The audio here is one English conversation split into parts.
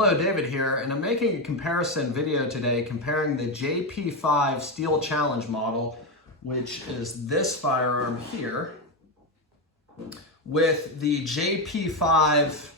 Hello, David here, and I'm making a comparison video today comparing the JP5 Steel Challenge model, which is this firearm here, with the JP5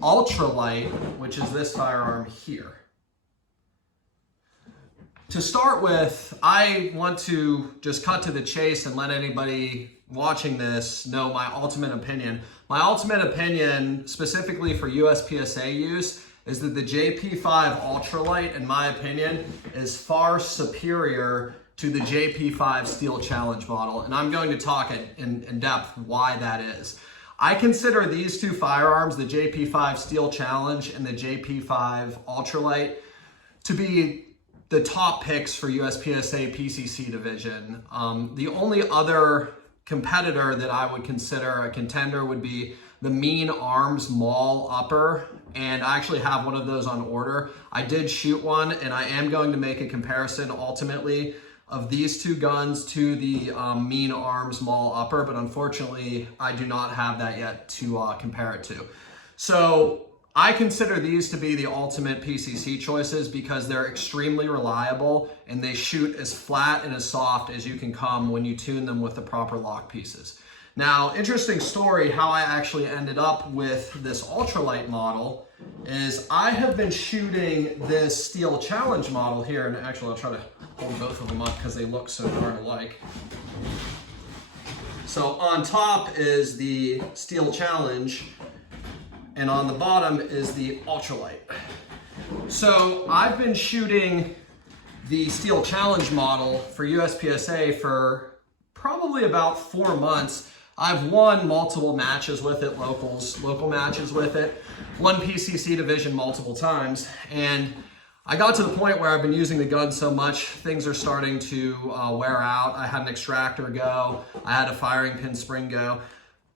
Ultralight, which is this firearm here. To start with, I want to just cut to the chase and let anybody watching this know my ultimate opinion. My ultimate opinion, specifically for USPSA use, is that the JP5 Ultralight, in my opinion, is far superior to the JP5 Steel Challenge model. And I'm going to talk in depth why that is. I consider these two firearms, the JP5 Steel Challenge and the JP5 Ultralight, to be the top picks for USPSA PCC Division. The only other competitor that I would consider a contender would be the Mean Arms Maul Upper, and I actually have one of those on order. I did shoot one, and I am going to make a comparison ultimately of these two guns to the Mean Arms Maul Upper, but unfortunately I do not have that yet to compare it to. So I consider these to be the ultimate PCC choices because they're extremely reliable and they shoot as flat and as soft as you can come when you tune them with the proper lock pieces. Now, interesting story how I actually ended up with this Ultralight model is I have been shooting this Steel Challenge model here, and actually I'll try to hold both of them up because they look so darn alike. So on top is the Steel Challenge, and on the bottom is the Ultralight. So I've been shooting the Steel Challenge model for USPSA for probably about 4 months. I've won multiple matches with it, local matches with it, won PCC Division multiple times, and I got to the point where I've been using the gun so much, things are starting to wear out. I had an extractor go, I had a firing pin spring go.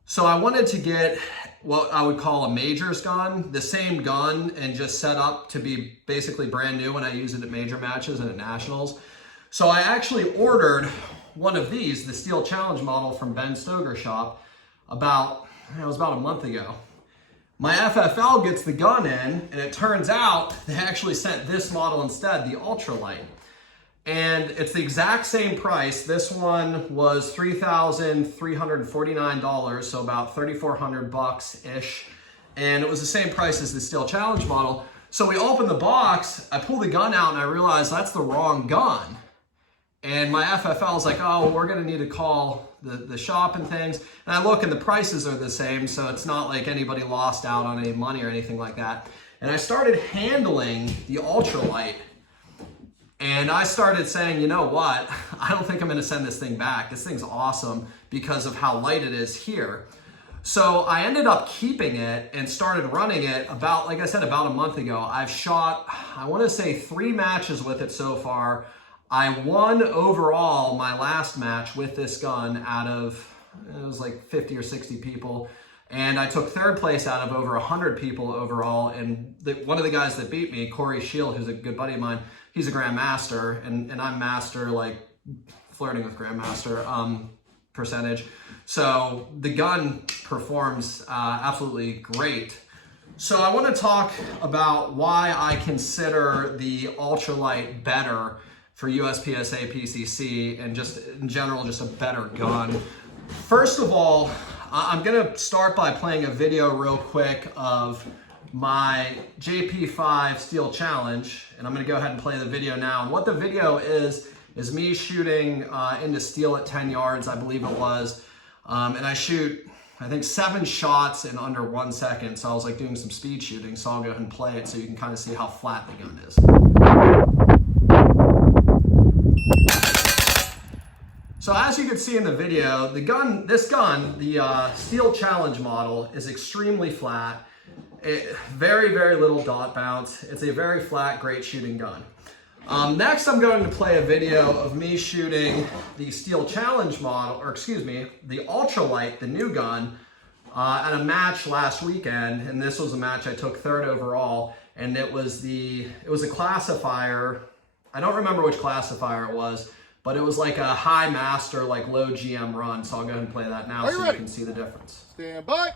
So I wanted to get what I would call a majors gun, the same gun, and just set up to be basically brand new when I use it at major matches and at nationals. So I actually ordered one of these, the Steel Challenge model from Ben Stoger's shop, it was about a month ago. My FFL gets the gun in, and it turns out they actually sent this model instead, the Ultralight. And it's the exact same price. This one was $3,349, so about $3,400 bucks-ish. And it was the same price as the Steel Challenge model. So we open the box, I pull the gun out, and I realize that's the wrong gun. And my FFL is like, oh, we're gonna need to call the shop and things. And I look and the prices are the same, so it's not like anybody lost out on any money or anything like that. And I started handling the Ultralight, and I started saying, you know what? I don't think I'm gonna send this thing back. This thing's awesome because of how light it is here. So I ended up keeping it and started running it about, like I said, about a month ago. I've shot, I wanna say 3 matches with it so far. I won overall my last match with this gun out of, it was like 50 or 60 people. And I took 3rd place out of over 100 people overall. And one of the guys that beat me, Corey Shield, who's a good buddy of mine, he's a Grandmaster, and I'm Master, like flirting with Grandmaster percentage. So the gun performs absolutely great. So I want to talk about why I consider the Ultralight better for USPSA PCC and just in general, just a better gun. First of all, I'm gonna start by playing a video real quick of my JP5 Steel Challenge, and I'm gonna go ahead and play the video now. And what the video is me shooting into steel at 10 yards, I believe it was. And I shoot, I think 7 shots in under 1 second. So I was like doing some speed shooting, so I'll go ahead and play it so you can kind of see how flat the gun is. So as you can see in the video, this gun, the Steel Challenge model, is extremely flat. Very, very little dot bounce. It's a very flat, great shooting gun. Next, I'm going to play a video of me shooting the Steel Challenge model, or excuse me, the Ultralight, the new gun, at a match last weekend. And this was a match I took 3rd overall, and it was a classifier. I don't remember which classifier it was, but it was like a high master, like low GM run. So I'll go ahead and play that now so you can see the difference. Stand by.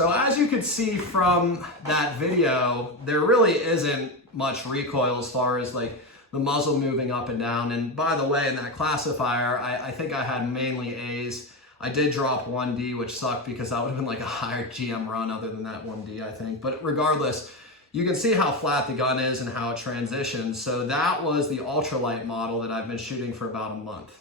So as you can see from that video, there really isn't much recoil as far as like the muzzle moving up and down. And by the way, in that classifier, I think I had mainly A's. I did drop 1D, which sucked because that would have been like a higher GM run other than that 1D, I think. But regardless, you can see how flat the gun is and how it transitions. So that was the ultralight model that I've been shooting for about a month.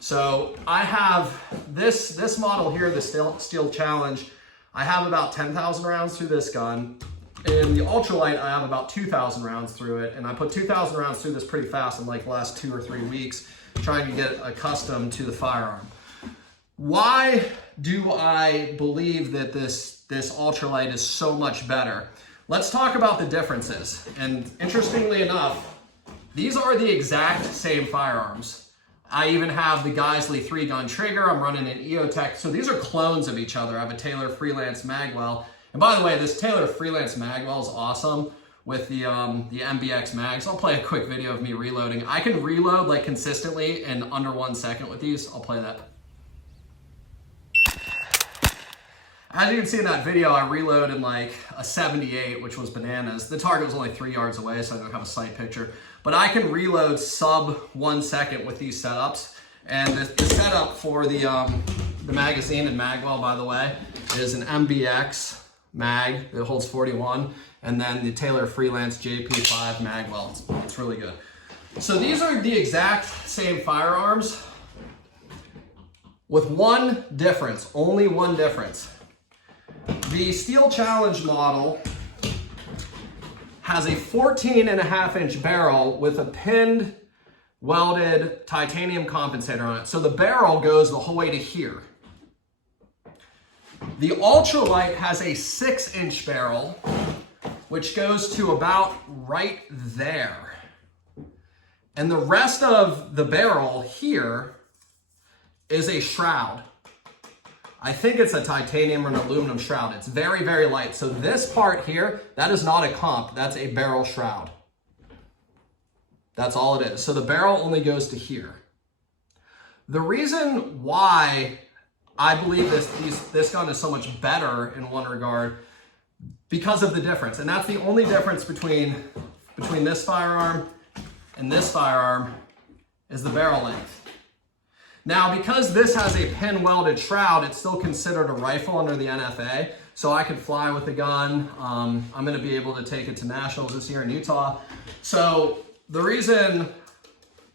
So I have this model here, the Steel Challenge. I have about 10,000 rounds through this gun. In the ultralight, I have about 2,000 rounds through it. And I put 2,000 rounds through this pretty fast in like the last 2 or 3 weeks, trying to get accustomed to the firearm. Why do I believe that this ultralight is so much better? Let's talk about the differences. And interestingly enough, these are the exact same firearms. I even have the Geisley 3-gun trigger. I'm running an EOTech. So these are clones of each other. I have a Taylor Freelance Magwell. And by the way, this Taylor Freelance Magwell is awesome with the MBX mags. I'll play a quick video of me reloading. I can reload like consistently in under 1 second with these. I'll play that. As you can see in that video, I reloaded in like a 78, which was bananas. The target was only 3 yards away, so I don't have a sight picture. But I can reload sub 1 second with these setups. And the setup for the magazine and magwell, by the way, is an MBX mag that holds 41, and then the Taylor Freelance JP5 magwell. It's really good. So these are the exact same firearms with one difference, only one difference. The Steel Challenge model has a 14.5-inch barrel with a pinned, welded titanium compensator on it. So the barrel goes the whole way to here. The Ultralight has a 6-inch barrel, which goes to about right there. And the rest of the barrel here is a shroud. I think it's a titanium or an aluminum shroud. It's very, very light. So this part here, that is not a comp. That's a barrel shroud. That's all it is. So the barrel only goes to here. The reason why I believe this gun is so much better in one regard, because of the difference. And that's the only difference between this firearm and this firearm is the barrel length. Now, because this has a pin welded shroud, it's still considered a rifle under the NFA. So I could fly with the gun. I'm going to be able to take it to nationals this year in Utah. So the reason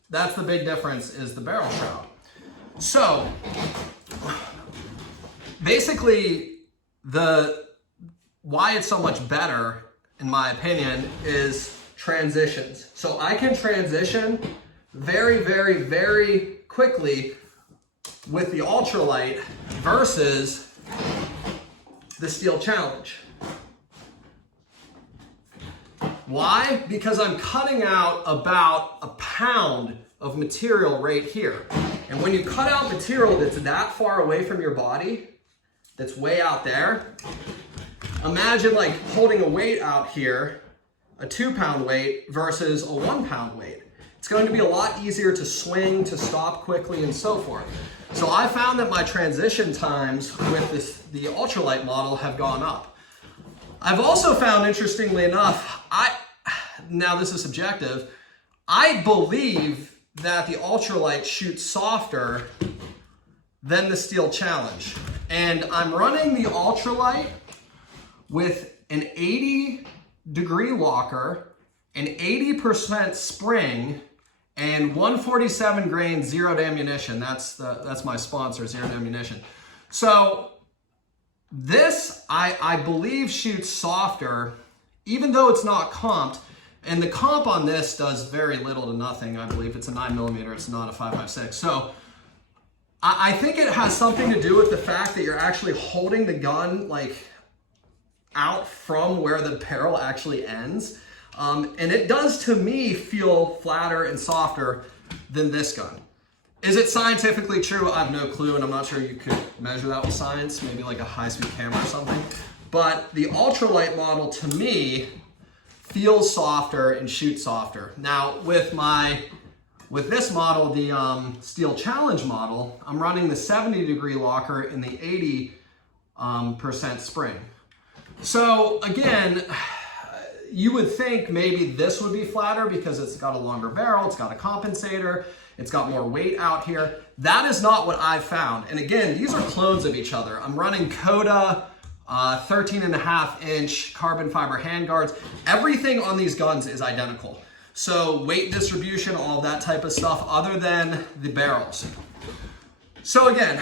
that's the big difference is the barrel shroud. So basically, why it's so much better, in my opinion, is transitions. So I can transition very, very, very quickly with the Ultralight versus the Steel Challenge. Why? Because I'm cutting out about a pound of material right here. And when you cut out material that's that far away from your body, that's way out there, imagine like holding a weight out here, a 2-pound weight versus a 1-pound weight. It's going to be a lot easier to swing, to stop quickly, and so forth. So I found that my transition times with the Ultralight model have gone up. I've also found, interestingly enough, now this is subjective, I believe that the Ultralight shoots softer than the Steel Challenge. And I'm running the Ultralight with an 80-degree locker, an 80% spring, and 147 grain zeroed ammunition. That's my sponsor, Zeroed Ammunition. So this, I believe, shoots softer, even though it's not comped. And the comp on this does very little to nothing. I believe it's a 9mm, it's not a 5.56. So I think it has something to do with the fact that you're actually holding the gun like out from where the barrel actually ends. And it does, to me, feel flatter and softer than this gun. Is it scientifically true? I have no clue, and I'm not sure you could measure that with science, maybe like a high-speed camera or something. But the Ultralight model, to me, feels softer and shoots softer. Now, with this model, the Steel Challenge model, I'm running the 70-degree locker in the 80% spring. So again, you would think maybe this would be flatter because it's got a longer barrel, it's got a compensator, it's got more weight out here. That is not what I've found. And again, these are clones of each other. I'm running Coda 13.5-inch carbon fiber handguards. Everything on these guns is identical. So weight distribution, all of that type of stuff, other than the barrels. So again,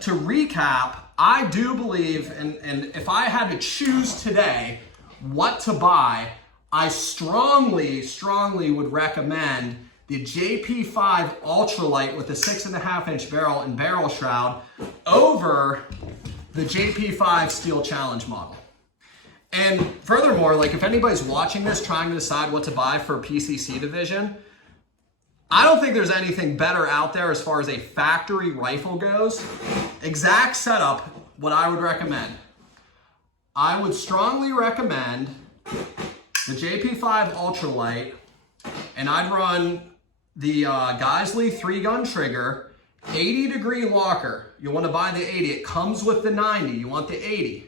to recap, I do believe, and if I had to choose today what to buy, I strongly would recommend the JP5 Ultralight with a 6.5-inch barrel and barrel shroud over the JP5 Steel Challenge model. And furthermore, like if anybody's watching this trying to decide what to buy for PCC Division, I don't think there's anything better out there as far as a factory rifle goes. Exact setup, what I would recommend. I would strongly recommend the JP5 Ultralight, and I'd run the Geisley 3-gun trigger, 80-degree locker. You want to buy the 80. It comes with the 90. You want the 80.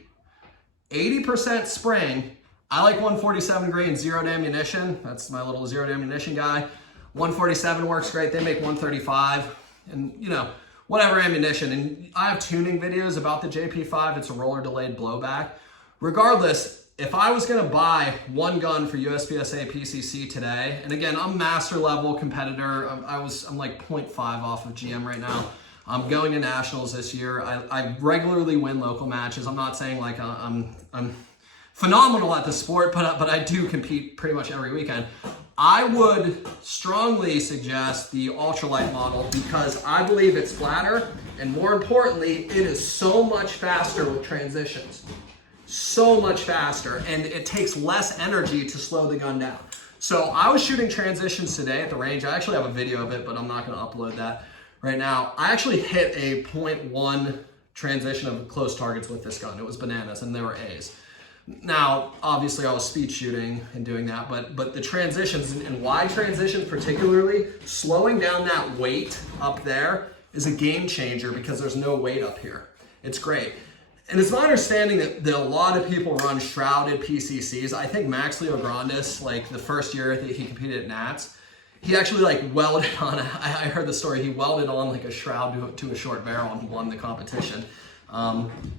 80% spring. I like 147 grain zeroed ammunition. That's my little zeroed ammunition guy. 147 works great. They make 135 and, you know, whatever ammunition. And I have tuning videos about the JP5. It's a roller delayed blowback. Regardless, if I was going to buy one gun for USPSA PCC today, and again, I'm master level competitor. I'm like 0.5 off of GM right now. I'm going to nationals this year. I regularly win local matches. I'm not saying like I'm phenomenal at the sport, but I do compete pretty much every weekend. I would strongly suggest the Ultralight model because I believe it's flatter, and more importantly, it is so much faster with transitions. So much faster, and it takes less energy to slow the gun down. So I was shooting transitions today at the range. I actually have a video of it, but I'm not going to upload that right now. I actually hit a 0.1 transition of close targets with this gun. It was bananas, and they were A's. Now, obviously, I was speed shooting and doing that, but the transitions, and wide transitions particularly, slowing down that weight up there is a game changer because there's no weight up here. It's great. And it's my understanding that a lot of people run shrouded PCCs. I think Max Leograndis, like the first year that he competed at Nats, he actually like welded on, I heard the story, he welded on like a shroud to a short barrel and won the competition.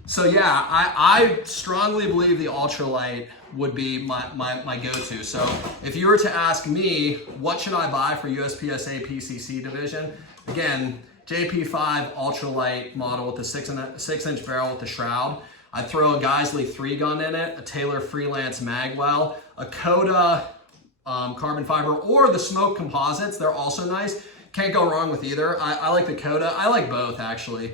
So yeah, I strongly believe the Ultralight would be my go-to. So if you were to ask me, what should I buy for USPSA PCC Division? Again, JP5 Ultralight model with the 6-inch barrel with the shroud. I'd throw a Geisley 3-gun in it, a Taylor Freelance Magwell, a Coda carbon fiber, or the Smoke composites. They're also nice. Can't go wrong with either. I like the Coda. I like both actually.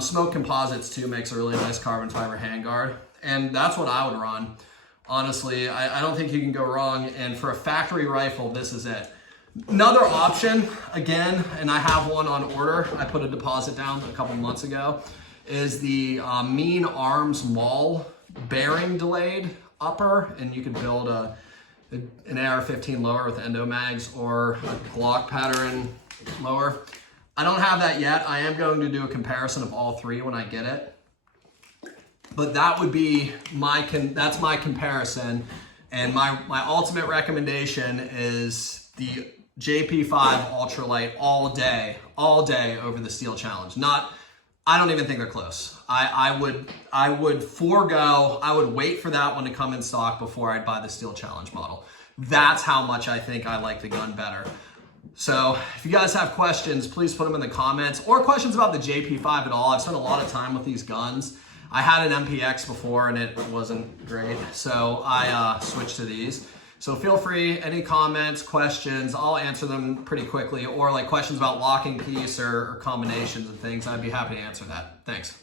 Smoke composites too makes a really nice carbon fiber handguard, and that's what I would run. Honestly, I don't think you can go wrong, and for a factory rifle, this is it. Another option, again, and I have one on order, I put a deposit down a couple months ago, is the Mean Arms Maul bearing delayed upper, and you can build an AR-15 lower with endo mags or a Glock pattern lower. I don't have that yet. I am going to do a comparison of all three when I get it. But that would be that's my comparison. And my ultimate recommendation is the JP5 Ultralight all day over the Steel Challenge. I don't even think they're close. I would wait for that one to come in stock before I'd buy the Steel Challenge model. That's how much I think I like the gun better. So if you guys have questions, please put them in the comments, or questions about the JP5 at all. I've spent a lot of time with these guns. I had an MPX before and it wasn't great, so I switched to these. So feel free, any comments, questions, I'll answer them pretty quickly, or like questions about locking piece or combinations and things, I'd be happy to answer that. Thanks.